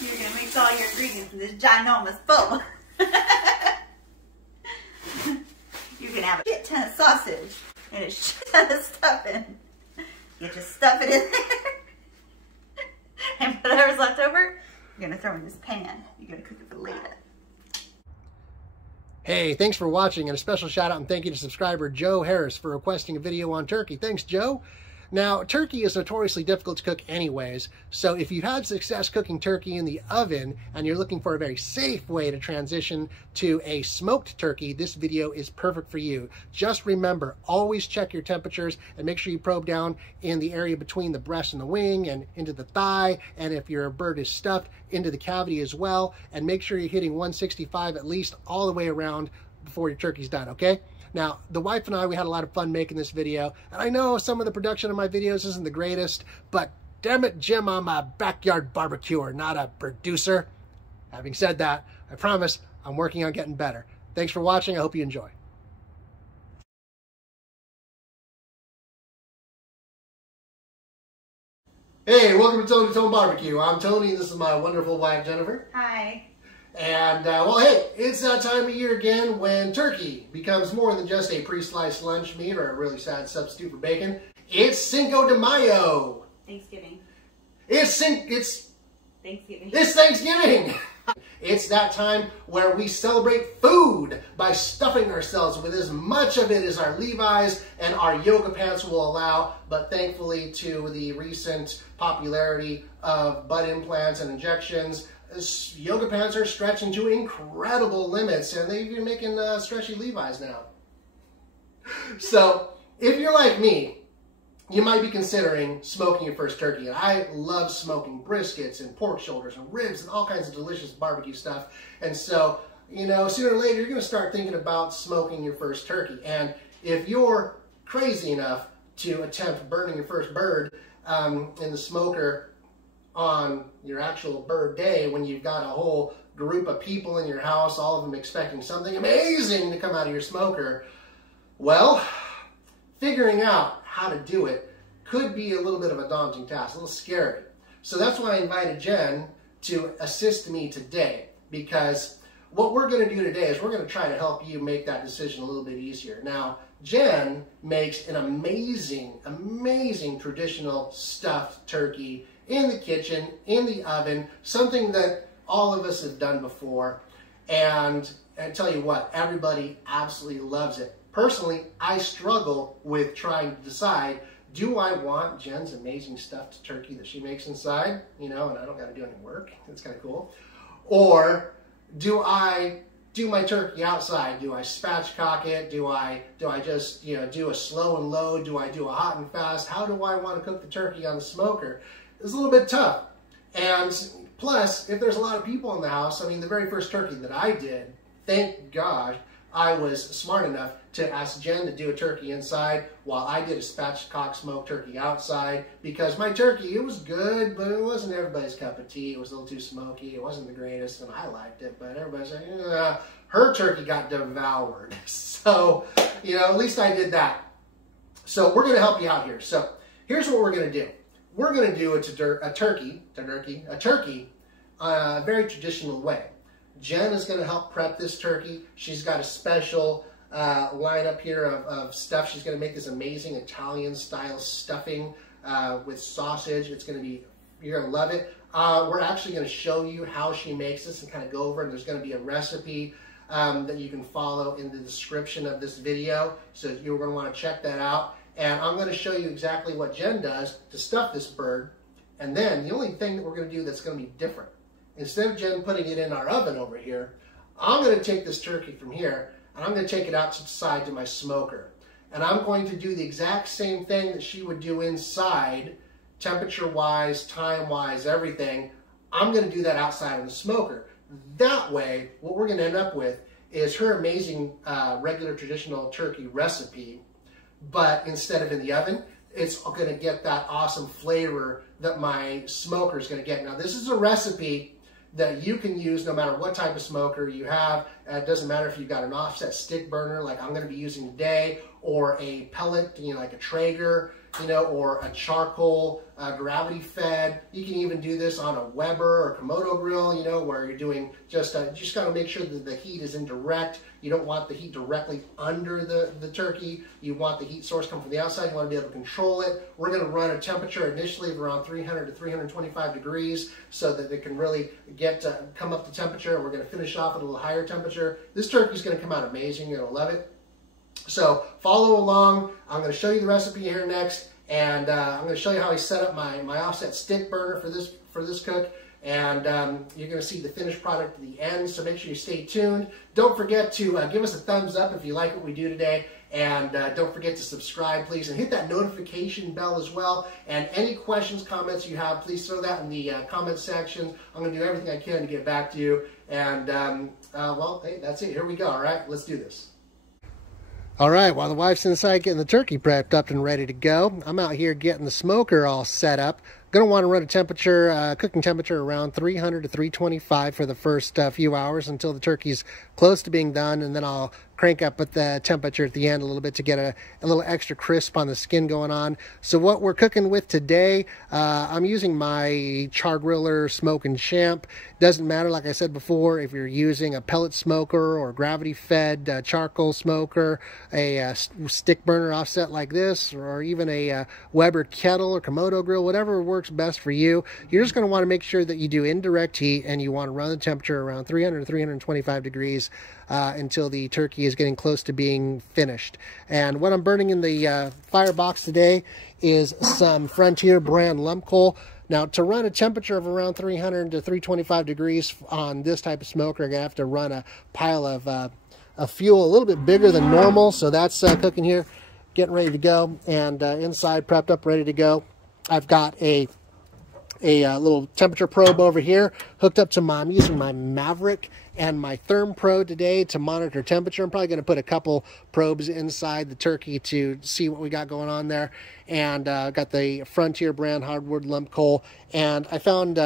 You're gonna mix all your ingredients in this ginormous bowl. You can have a shit ton of sausage and a shit ton of stuffing. You just stuff it in there. And whatever's left over, you're gonna throw in this pan. You're gonna cook it for later. Hey, thanks for watching, and a special shout out and thank you to subscriber Joe Harris for requesting a video on turkey. Thanks, Joe. Now, turkey is notoriously difficult to cook anyways, so if you've had success cooking turkey in the oven and you're looking for a very safe way to transition to a smoked turkey, this video is perfect for you. Just remember, always check your temperatures and make sure you probe down in the area between the breast and the wing and into the thigh, and if your bird is stuffed, into the cavity as well, and make sure you're hitting 165 at least all the way around before your turkey's done, okay? Now, the wife and I, we had a lot of fun making this video, and I know some of the production of my videos isn't the greatest, but damn it, Jim, I'm a backyard barbecuer, not a producer. Having said that, I promise I'm working on getting better. Thanks for watching. I hope you enjoy. Hey, welcome to Tony Barbecue. I'm Tony, and this is my wonderful wife, Jennifer. Hi. And, well, hey, it's that time of year again when turkey becomes more than just a pre-sliced lunch meat or a really sad substitute for bacon. It's Cinco de Mayo. Thanksgiving. It's Thanksgiving. It's Thanksgiving. It's that time where we celebrate food by stuffing ourselves with as much of it as our Levi's and our yoga pants will allow, but thankfully to the recent popularity of butt implants and injections, yoga pants are stretching to incredible limits, and they're even making stretchy Levi's now. So, if you're like me, you might be considering smoking your first turkey. And I love smoking briskets and pork shoulders and ribs and all kinds of delicious barbecue stuff. And so, you know, sooner or later, you're going to start thinking about smoking your first turkey. And if you're crazy enough to attempt burning your first bird in the smoker on your actual bird day, when you've got a whole group of people in your house, all of them expecting something amazing to come out of your smoker, well, figuring out how to do it could be a little bit of a daunting task, a little scary. So that's why I invited Jen to assist me today, because what we're going to do today is we're going to try to help you make that decision a little bit easier. Now, Jen makes an amazing, amazing traditional stuffed turkey in the kitchen, in the oven, something that all of us have done before. And I tell you what, everybody absolutely loves it. Personally, I struggle with trying to decide, do I want Jen's amazing stuffed turkey that she makes inside, you know, and I don't got to do any work. It's kind of cool. Or do I do my turkey outside? Do I spatchcock it? Do I just, you know, do a slow and low? Do I do a hot and fast? How do I want to cook the turkey on the smoker? It's a little bit tough. And plus, if there's a lot of people in the house, I mean, the very first turkey that I did, thank God, I was smart enough to ask Jen to do a turkey inside while I did a spatchcock smoked turkey outside, because my turkey, it was good, but it wasn't everybody's cup of tea. It was a little too smoky. It wasn't the greatest, and I liked it, but everybody's like, her turkey got devoured. So, you know, at least I did that. So we're going to help you out here. So here's what we're going to do. We're going to do a turkey a very traditional way. Jen is going to help prep this turkey. She's got a special lineup here of stuff. She's going to make this amazing Italian-style stuffing with sausage. It's going to be, you're going to love it. We're actually going to show you how she makes this and kind of go over, and there's going to be a recipe that you can follow in the description of this video. So you're going to want to check that out. And I'm going to show you exactly what Jen does to stuff this bird. And then the only thing that we're going to do that's going to be different, instead of Jen putting it in our oven over here, I'm going to take this turkey from here and I'm going to take it outside to my smoker. And I'm going to do the exact same thing that she would do inside, temperature-wise, time-wise, everything. I'm going to do that outside of the smoker. That way, what we're going to end up with is her amazing regular traditional turkey recipe, but instead of in the oven, it's going to get that awesome flavor that my smoker is going to get. Now, this is a recipe that you can use no matter what type of smoker you have. It doesn't matter if you've got an offset stick burner like I'm going to be using today, or a pellet, you know, like a Traeger. you know, or a charcoal gravity fed. You can even do this on a Weber or Komodo grill, you know, where you're doing just got to make sure that the heat is indirect. You don't want the heat directly under the turkey. You want the heat source come from the outside. You want to be able to control it. We're going to run a temperature initially of around 300 to 325 degrees so that it can really come up to temperature. We're going to finish off at a little higher temperature. This turkey is going to come out amazing. You're going to love it. So follow along. I'm going to show you the recipe here next, and I'm going to show you how I set up my offset stick burner for this cook. And you're going to see the finished product at the end, so make sure you stay tuned. Don't forget to give us a thumbs up if you like what we do today, and don't forget to subscribe, please, and hit that notification bell as well. And any questions, comments you have, please throw that in the comment section. I'm going to do everything I can to get back to you. And, well, hey, that's it. Here we go, all right? Let's do this. All right, while the wife's inside getting the turkey prepped up and ready to go, I'm out here getting the smoker all set up. Going to want to run a temperature, cooking temperature around 300 to 325 for the first few hours until the turkey's close to being done, and then I'll crank up at the temperature at the end a little bit to get a little extra crisp on the skin going on. So what we're cooking with today, I'm using my char griller smoke and champ. Doesn't matter, like I said before, if you're using a pellet smoker or gravity fed charcoal smoker, a stick burner offset like this, or even a Weber kettle or Komodo grill, whatever works best for you. You're just going to want to make sure that you do indirect heat, and you want to run the temperature around 300 to 325 degrees until the turkey is getting close to being finished. And what I'm burning in the firebox today is some Frontier brand lump coal. Now, to run a temperature of around 300 to 325 degrees on this type of smoker, I'm going to have to run a pile of fuel a little bit bigger than normal. So that's cooking here, getting ready to go, and inside prepped up, ready to go. I've got a little temperature probe over here hooked up to I'm using my Maverick and my Therm Pro today to monitor temperature. I'm probably going to put a couple probes inside the turkey to see what we got going on there. And got the Frontier brand hardwood lump coal. And I found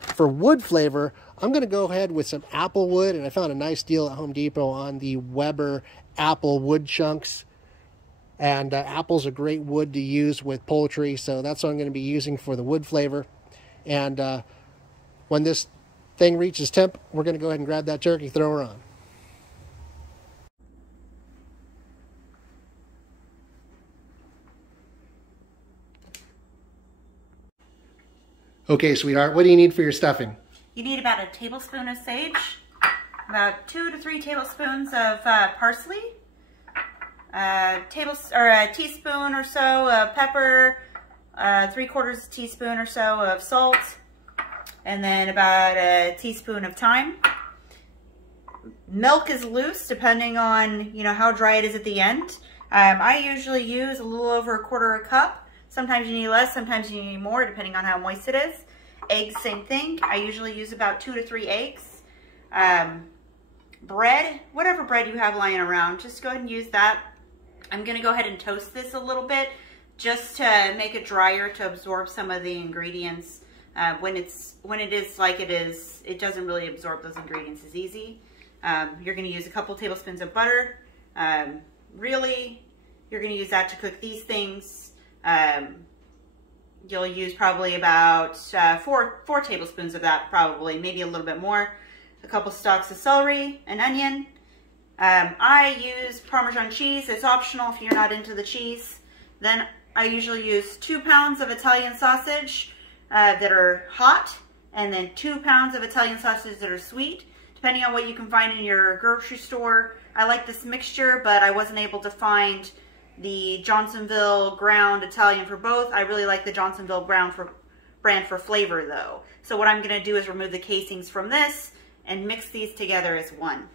for wood flavor, I'm going to go ahead with some apple wood, and I found a nice deal at Home Depot on the Weber apple wood chunks. And apple's a great wood to use with poultry, so that's what I'm going to be using for the wood flavor. And when this thing reaches temp, we're going to go ahead and grab that turkey, throw her on. Okay, sweetheart, what do you need for your stuffing? You need about a tablespoon of sage, about 2 to 3 tablespoons of parsley, a teaspoon or so of pepper, 3/4 teaspoon or so of salt, and then about a teaspoon of thyme. Milk is loose depending on, you know, how dry it is at the end. I usually use a little over 1/4 cup. Sometimes you need less, sometimes you need more, depending on how moist it is. Eggs, same thing. I usually use about 2 to 3 eggs. Bread, whatever bread you have lying around, just go ahead and use that. I'm gonna go ahead and toast this a little bit just to make it drier, to absorb some of the ingredients. When it is like it is, it doesn't really absorb those ingredients as easy. You're gonna use a couple tablespoons of butter. Really, you're gonna use that to cook these things. You'll use probably about 4 tablespoons of that, probably, maybe a little bit more. A couple stalks of celery, an onion. I use Parmesan cheese. It's optional if you're not into the cheese. Then I usually use 2 pounds of Italian sausage that are hot, and then 2 pounds of Italian sausage that are sweet, depending on what you can find in your grocery store. I like this mixture, but I wasn't able to find the Johnsonville ground Italian for both. I really like the Johnsonville brand for flavor though. So what I'm gonna do is remove the casings from this and mix these together as one.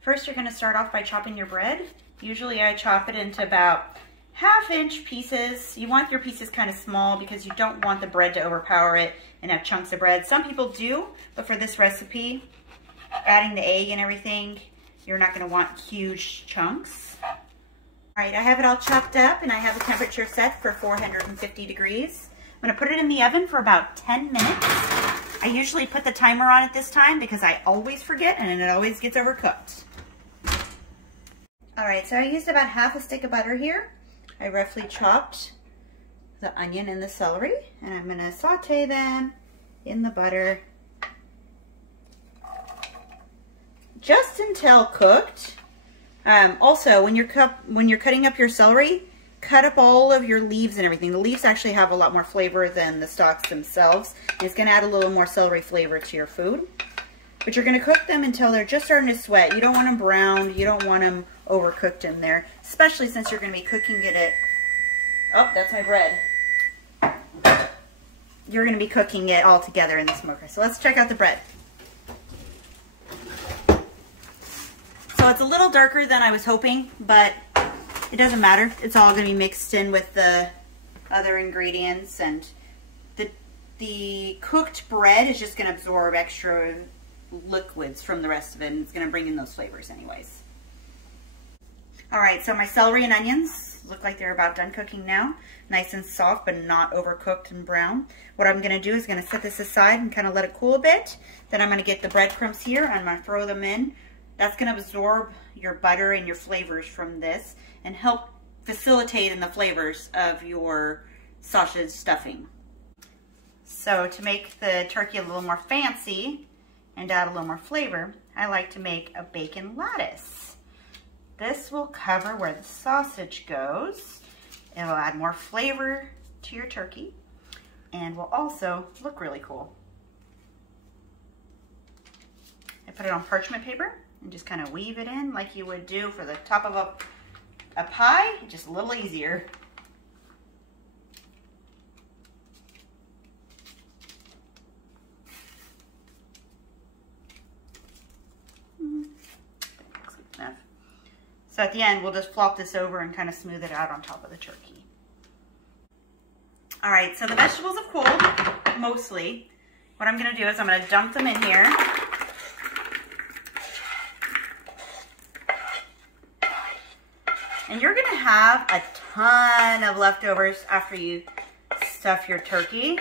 First, you're gonna start off by chopping your bread. Usually I chop it into about 1/2-inch pieces. You want your pieces kind of small because you don't want the bread to overpower it and have chunks of bread. Some people do, but for this recipe, adding the egg and everything, you're not gonna want huge chunks. All right, I have it all chopped up and I have the temperature set for 450 degrees. I'm gonna put it in the oven for about 10 minutes. I usually put the timer on at this time because I always forget and it always gets overcooked. All right, so I used about 1/2 stick of butter here. I roughly chopped the onion and the celery, and I'm gonna saute them in the butter just until cooked. Also, when you're cutting up your celery, cut up all of your leaves and everything. The leaves actually have a lot more flavor than the stalks themselves. It's gonna add a little more celery flavor to your food. But you're gonna cook them until they're just starting to sweat. You don't want them browned, you don't want them overcooked in there, especially since you're gonna be cooking it at, oh, that's my bread. You're gonna be cooking it all together in the smoker. So let's check out the bread. So it's a little darker than I was hoping, but it doesn't matter. It's all going to be mixed in with the other ingredients, and the cooked bread is just going to absorb extra liquids from the rest of it, and it's going to bring in those flavors anyways. Alright, so my celery and onions look like they're about done cooking now. Nice and soft, but not overcooked and brown. What I'm going to do is going to set this aside and kind of let it cool a bit. Then I'm going to get the breadcrumbs here. I'm going to throw them in. That's going to absorb your butter and your flavors from this and help facilitate in the flavors of your sausage stuffing. So to make the turkey a little more fancy and add a little more flavor, I like to make a bacon lattice. This will cover where the sausage goes. It will add more flavor to your turkey and will also look really cool. I put it on parchment paper and just kind of weave it in like you would do for the top of a pie, just a little easier. Enough. So at the end, we'll just flop this over and kind of smooth it out on top of the turkey. All right, so the vegetables have cooled, mostly. What I'm gonna do is I'm gonna dump them in here. And you're gonna have a ton of leftovers after you stuff your turkey.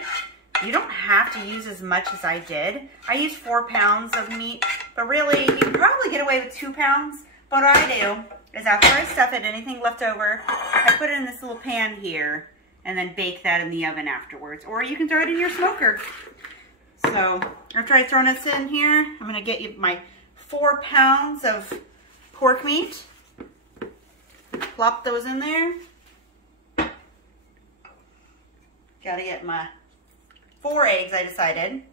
You don't have to use as much as I did. I used 4 pounds of meat, but really you can probably get away with 2 pounds. But what I do is after I stuff it, anything left over, I put it in this little pan here and then bake that in the oven afterwards. Or you can throw it in your smoker. So after I've thrown this in here, I'm gonna get you my 4 pounds of pork meat. Plop those in there. Gotta get my 4 eggs, I decided.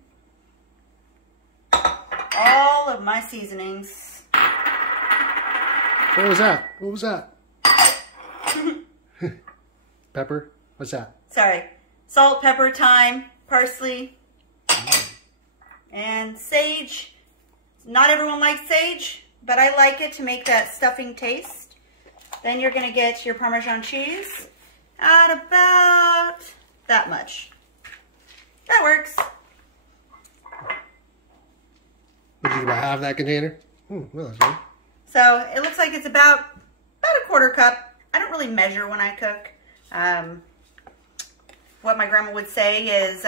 All of my seasonings. What was that? What was that? Pepper? What's that? Sorry. Salt, pepper, thyme, parsley, and sage. Not everyone likes sage, but I like it to make that stuffing taste. Then you're going to get your Parmesan cheese at about that much. That works. Would you about half that container? Well, that's good. So it looks like it's about a 1/4 cup. I don't really measure when I cook. What my grandma would say is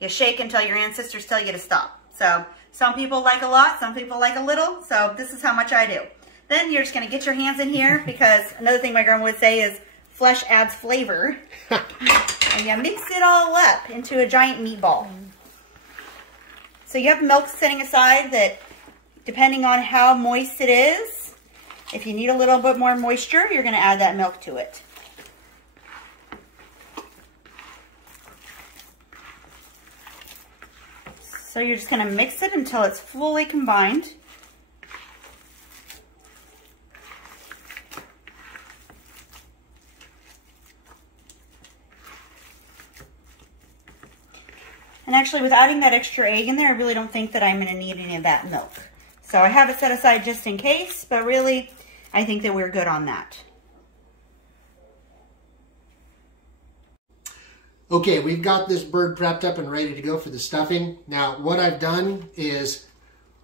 you shake until your ancestors tell you to stop. So some people like a lot, some people like a little. So this is how much I do. Then you're just going to get your hands in here because another thing my grandma would say is flesh adds flavor. And you mix it all up into a giant meatball. So you have milk sitting aside that, depending on how moist it is, if you need a little bit more moisture, you're going to add that milk to it. So you're just going to mix it until it's fully combined. And actually, with adding that extra egg in there, I really don't think that I'm going to need any of that milk. So I have it set aside just in case, but really, I think that we're good on that. Okay, we've got this bird prepped up and ready to go for the stuffing. Now, what I've done is,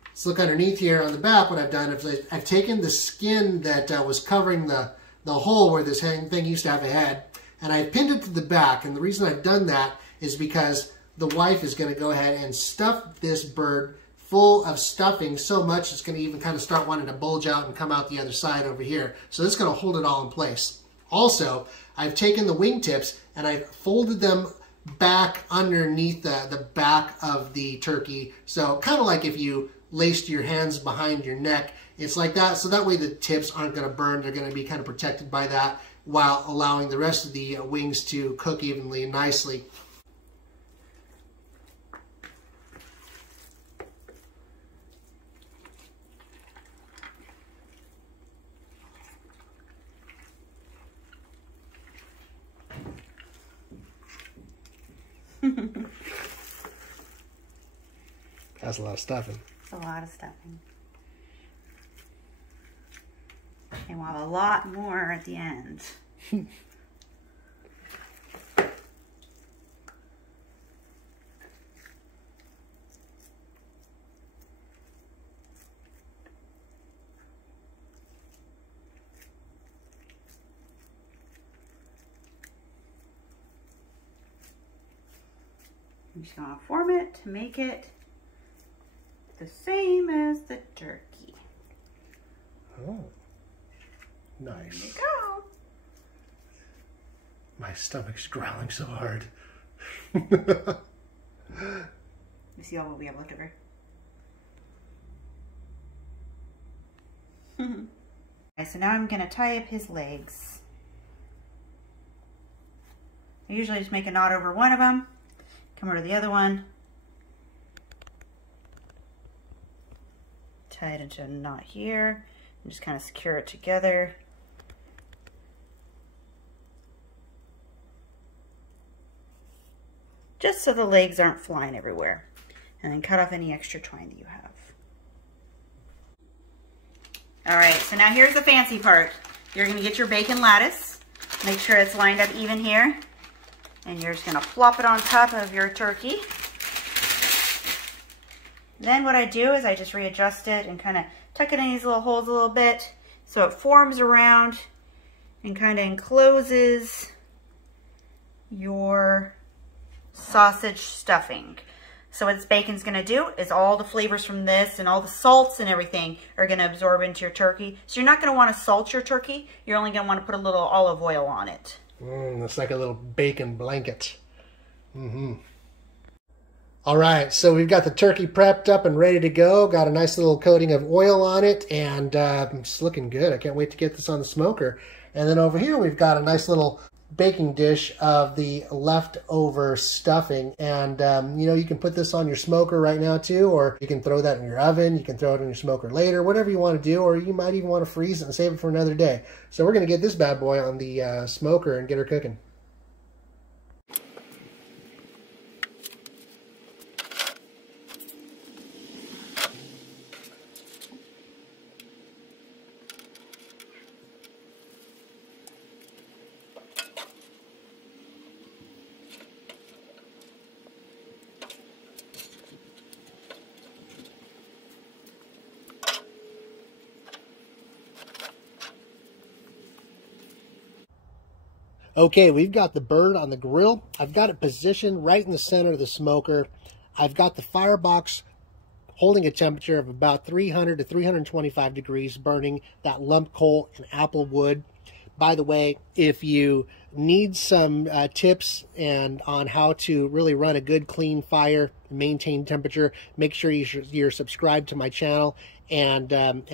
let's look underneath here on the back. What I've done is I've taken the skin that was covering the hole where this thing used to have a head, and I've pinned it to the back. And the reason I've done that is because the wife is going to go ahead and stuff this bird full of stuffing so much it's going to even kind of start wanting to bulge out and come out the other side over here. So this is going to hold it all in place. Also, I've taken the wingtips and I've folded them back underneath the back of the turkey. So kind of like if you laced your hands behind your neck, it's like that. So that way the tips aren't going to burn. They're going to be kind of protected by that while allowing the rest of the wings to cook evenly and nicely. That's a lot of stuffing. It's a lot of stuffing. And we'll have a lot more at the end. I'm just going to form it to make it the same as the turkey. Oh, nice. There you go. My stomach's growling so hard. You see all what we have left over? Okay, so now I'm going to tie up his legs. I usually just make a knot over one of them, come over to the other one, tie it into a knot here, and just kind of secure it together. Just so the legs aren't flying everywhere. And then cut off any extra twine that you have. All right, so now here's the fancy part. You're gonna get your bacon lattice. Make sure it's lined up even here. And you're just gonna plop it on top of your turkey. Then what I do is I just readjust it and kind of tuck it in these little holes a little bit so it forms around and kind of encloses your sausage stuffing. So what this bacon's going to do is all the flavors from this and all the salts and everything are going to absorb into your turkey. So you're not going to want to salt your turkey. You're only going to want to put a little olive oil on it. It's like a little bacon blanket. All right, so we've got the turkey prepped up and ready to go. Got a nice little coating of oil on it, and it's looking good. I can't wait to get this on the smoker. And then over here, we've got a nice little baking dish of the leftover stuffing. And, you know, you can put this on your smoker right now too, or you can throw that in your oven. You can throw it in your smoker later, whatever you want to do, or you might even want to freeze it and save it for another day. So we're going to get this bad boy on the smoker and get her cooking. Okay, we've got the bird on the grill. I've got it positioned right in the center of the smoker. I've got the firebox holding a temperature of about 300 to 325 degrees, burning that lump coal and apple wood. By the way, if you need some tips on how to really run a good clean fire, maintain temperature, make sure you're subscribed to my channel and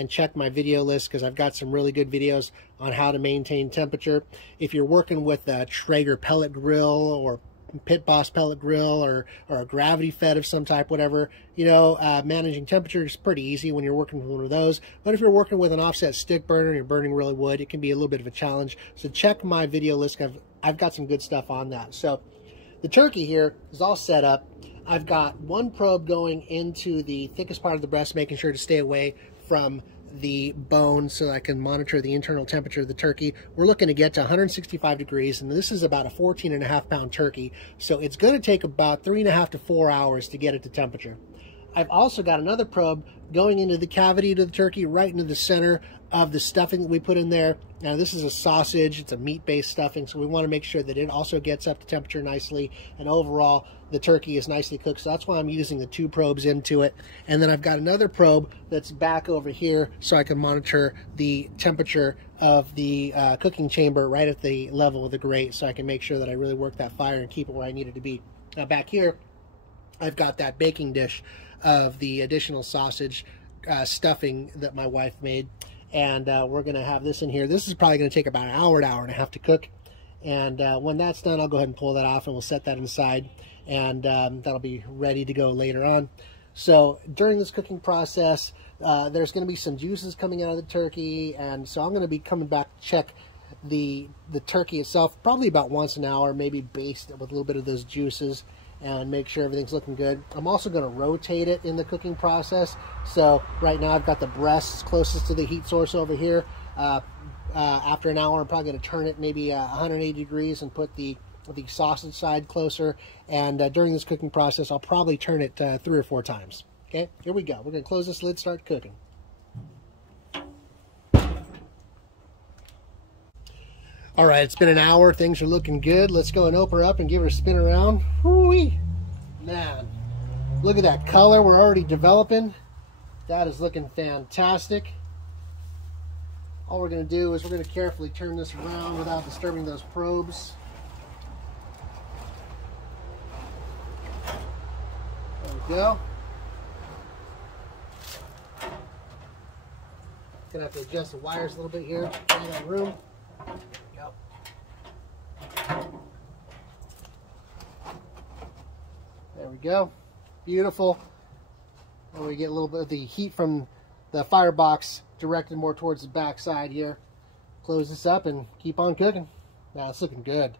check my video list, because I've got some really good videos on how to maintain temperature. If you're working with a Traeger pellet grill or Pit Boss pellet grill or a gravity fed of some type, whatever, you know, managing temperature is pretty easy when you're working with one of those. But if you're working with an offset stick burner and you're burning really wood, it can be a little bit of a challenge. So check my video list. I've got some good stuff on that. So the turkey here is all set up. I've got one probe going into the thickest part of the breast, making sure to stay away from the bone so I can monitor the internal temperature of the turkey. We're looking to get to 165 degrees, and this is about a 14.5 pound turkey, so it's going to take about 3.5 to 4 hours to get it to temperature. I've also got another probe going into the cavity of the turkey, right into the center of the stuffing that we put in there. Now this is a sausage, it's a meat-based stuffing, so we want to make sure that it also gets up to temperature nicely, and overall the turkey is nicely cooked. So that's why I'm using the 2 probes into it. And then I've got another probe that's back over here so I can monitor the temperature of the cooking chamber right at the level of the grate, so I can make sure that I really work that fire and keep it where I need it to be. Now back here, I've got that baking dish of the additional sausage stuffing that my wife made. And we're going to have this in here. This is probably going to take about an hour and a half to cook. And when that's done, I'll go ahead and pull that off, and we'll set that inside. And that'll be ready to go later on. So during this cooking process, there's going to be some juices coming out of the turkey, and so I'm going to be coming back to check the turkey itself probably about once an hour, maybe baste it with a little bit of those juices and make sure everything's looking good. I'm also going to rotate it in the cooking process. So right now I've got the breasts closest to the heat source over here. After an hour, I'm probably going to turn it maybe 180 degrees and put the sausage side closer. And during this cooking process, I'll probably turn it 3 or 4 times. Okay, here we go. We're going to close this lid, start cooking. All right, it's been an hour. Things are looking good. Let's go and open her up and give her a spin around. Whoo-wee. Man, look at that color we're already developing. That is looking fantastic. All we're going to do is we're going to carefully turn this around without disturbing those probes. There we go. Gonna have to adjust the wires a little bit here. In that room. There we go. There we go. Beautiful. And we get a little bit of the heat from the firebox directed more towards the back side here. Close this up and keep on cooking. Now it's looking good.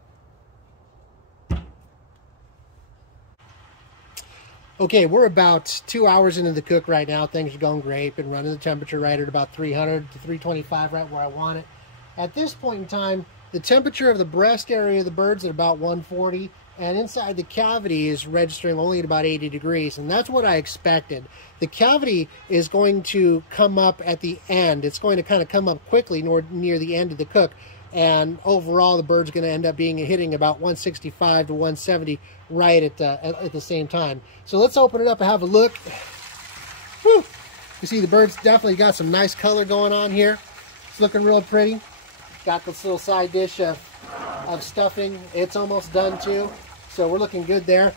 Okay, we're about 2 hours into the cook right now. Things are going great. Been running the temperature right at about 300 to 325, right where I want it. At this point in time, the temperature of the breast area of the bird's at about 140, and inside the cavity is registering only at about 80 degrees, and that's what I expected. The cavity is going to come up at the end. It's going to kind of come up quickly near the end of the cook, and overall the bird's going to end up hitting about 165 to 170 right at the same time. So let's open it up and have a look. Whew. You see the bird's definitely got some nice color going on here. It's looking real pretty. Got this little side dish of stuffing. It's almost done too. So we're looking good there.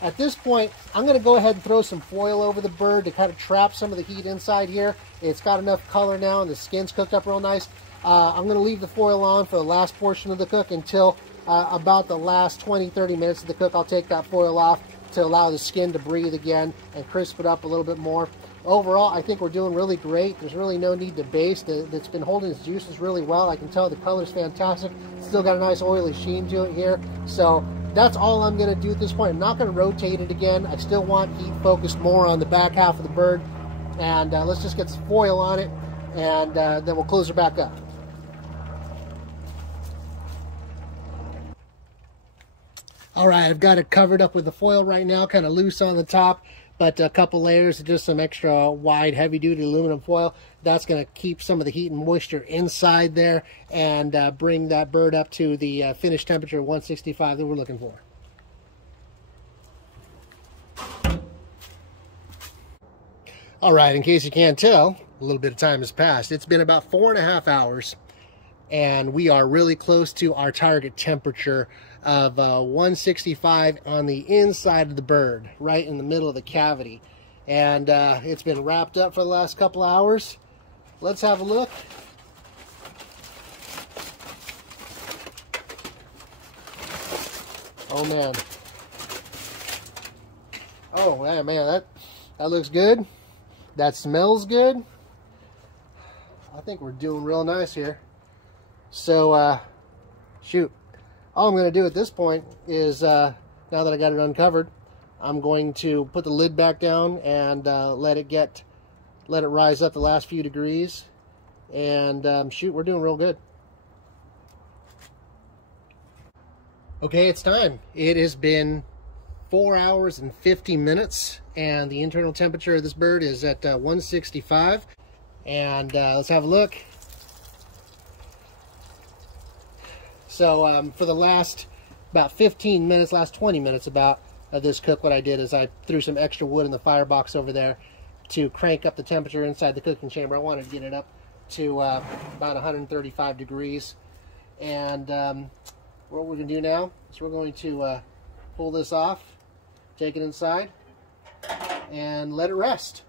At this point, I'm going to go ahead and throw some foil over the bird to kind of trap some of the heat inside here. It's got enough color now and the skin's cooked up real nice. I'm going to leave the foil on for the last portion of the cook until about the last 20-30 minutes of the cook. I'll take that foil off to allow the skin to breathe again and crisp it up a little bit more. Overall, I think we're doing really great. There's really no need to baste. It's been holding its juices really well. I can tell the color's fantastic. Still got a nice oily sheen to it here. So that's all I'm going to do at this point. I'm not going to rotate it again. I still want heat focused more on the back half of the bird. And let's just get some foil on it, and then we'll close her back up. All right, I've got it covered up with the foil right now, kind of loose on the top, but a couple layers of just some extra wide, heavy-duty aluminum foil. That's going to keep some of the heat and moisture inside there and bring that bird up to the finished temperature of 165 that we're looking for. All right, in case you can't tell, a little bit of time has passed. It's been about 4.5 hours, and we are really close to our target temperature of 165 on the inside of the bird, right in the middle of the cavity. And it's been wrapped up for the last couple hours. Let's have a look. Oh man. Oh man, that looks good. That smells good. I think we're doing real nice here. So shoot. All I'm going to do at this point is, now that I got it uncovered, I'm going to put the lid back down and let it rise up the last few degrees. And shoot, we're doing real good. Okay, it's time. It has been 4 hours and 50 minutes, and the internal temperature of this bird is at 165. And let's have a look. So for the last about 15 minutes, last 20 minutes about, of this cook, what I did is I threw some extra wood in the firebox over there to crank up the temperature inside the cooking chamber. I wanted to get it up to about 135 degrees. And what we're going to do now is we're going to pull this off, take it inside, and let it rest.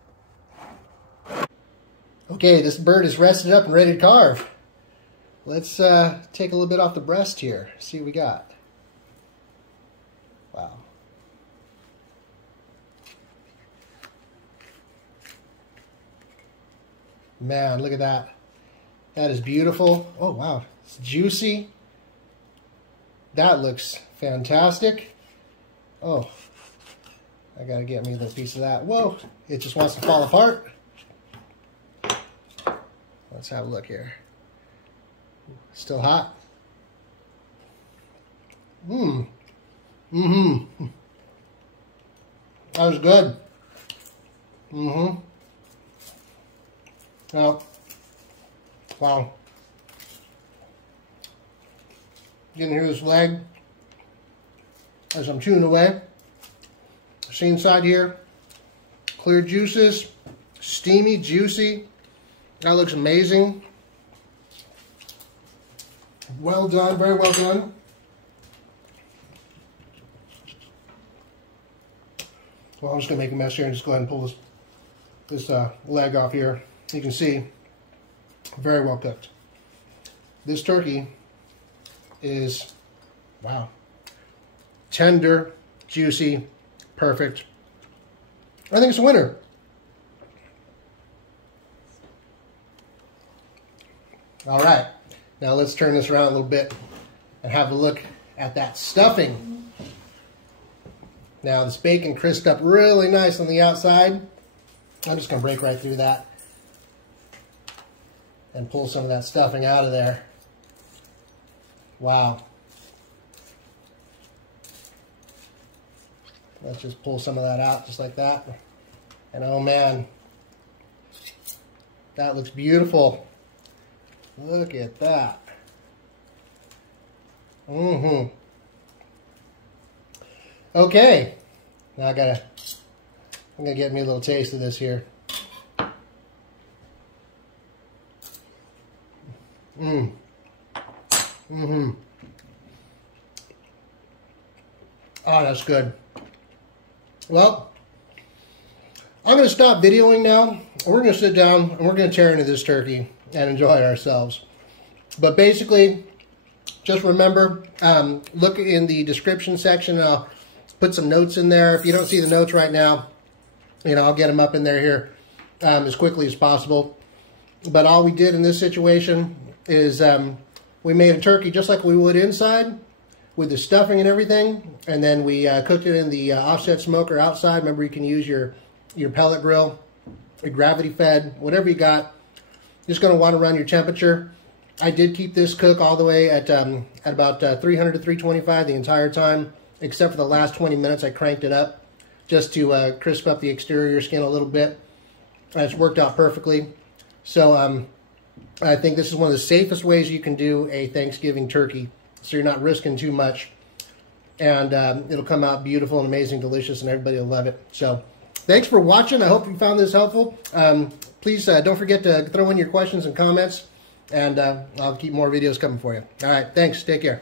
Okay, this bird is rested up and ready to carve. Let's take a little bit off the breast here, see what we got. Wow. Man, look at that. That is beautiful. Oh, wow. It's juicy. That looks fantastic. Oh, I gotta get me a little piece of that. Whoa, it just wants to fall apart. Let's have a look here. Still hot. That was good. Now, wow. You can hear this leg as I'm chewing away. See inside here, clear juices, steamy, juicy. That looks amazing. Well done, very well done. Well, I'm just gonna make a mess here and just go ahead and pull this leg off here. You can see, very well cooked. This turkey is, wow, tender, juicy, perfect. I think it's a winner. All right, now let's turn this around a little bit and have a look at that stuffing. Now this bacon crisped up really nice on the outside. I'm just gonna break right through that and pull some of that stuffing out of there. Wow. Let's just pull some of that out just like that. And oh man, that looks beautiful. Look at that. Okay. Now I'm gonna get me a little taste of this here. Oh, that's good. Well, I'm going to stop videoing now. We're going to sit down and we're going to tear into this turkey and enjoy it ourselves. But basically, just remember, look in the description section. I'll put some notes in there. If you don't see the notes right now, you know, I'll get them up in there here as quickly as possible. But all we did in this situation is we made a turkey just like we would inside, with the stuffing and everything, and then we cooked it in the offset smoker outside. Remember, you can use your pellet grill, your gravity fed, whatever you got. You're just going to want to run your temperature. I did keep this cook all the way at about 300 to 325 the entire time, except for the last 20 minutes. I cranked it up just to crisp up the exterior skin a little bit. And it's worked out perfectly. So I think this is one of the safest ways you can do a Thanksgiving turkey, so you're not risking too much. And it'll come out beautiful and amazing, delicious, and everybody will love it. So thanks for watching. I hope you found this helpful. Please don't forget to throw in your questions and comments, and I'll keep more videos coming for you. All right, thanks. Take care.